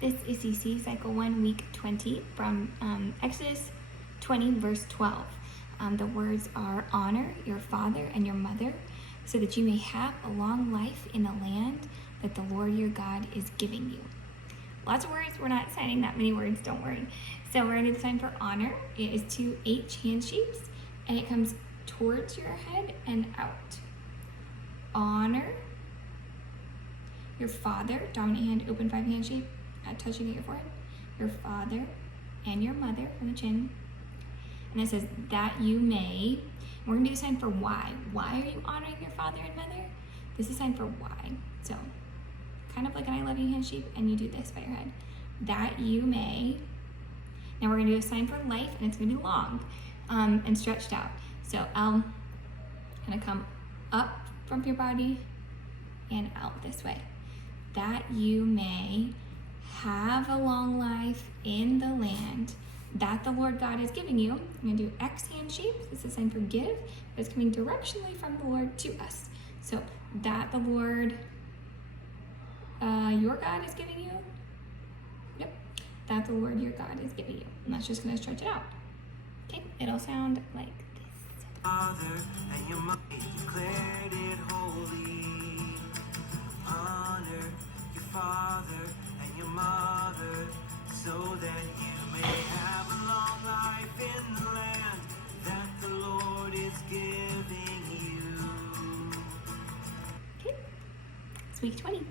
This is CC Cycle 1, Week 20 from Exodus 20, verse 12. The words are, honor your father and your mother so that you may have a long life in the land that the Lord your God is giving you. Lots of words. We're not signing that many words, don't worry. So we're going to do the sign for honor. It is 2 H hand shapes, and it comes towards your head and out. Honor your father, dominant hand, open 5 hand shape, touching at your forehead. Your father and your mother from the chin. And it says that you may. We're going to do the sign for why. Why are you honoring your father and mother? This is a sign for why. So kind of like an I love you hand shape, and you do this by your head. That you may. Now we're going to do a sign for life, and it's going to be long and stretched out. So L going to come up from your body and out this way. That you may have a long life in the land that the Lord God is giving you. I'm going to do X hand shapes. This is a sign for give, but it's coming directionally from the Lord to us. So that the Lord, your God is giving you. Yep. That the Lord your God is giving you. And that's just going to stretch it out. Okay. It'll sound like this. Father and your mother declared it holy. Honor your father and your mother so that you may have a long life in the land that the Lord is giving you. Okay. It's week 20.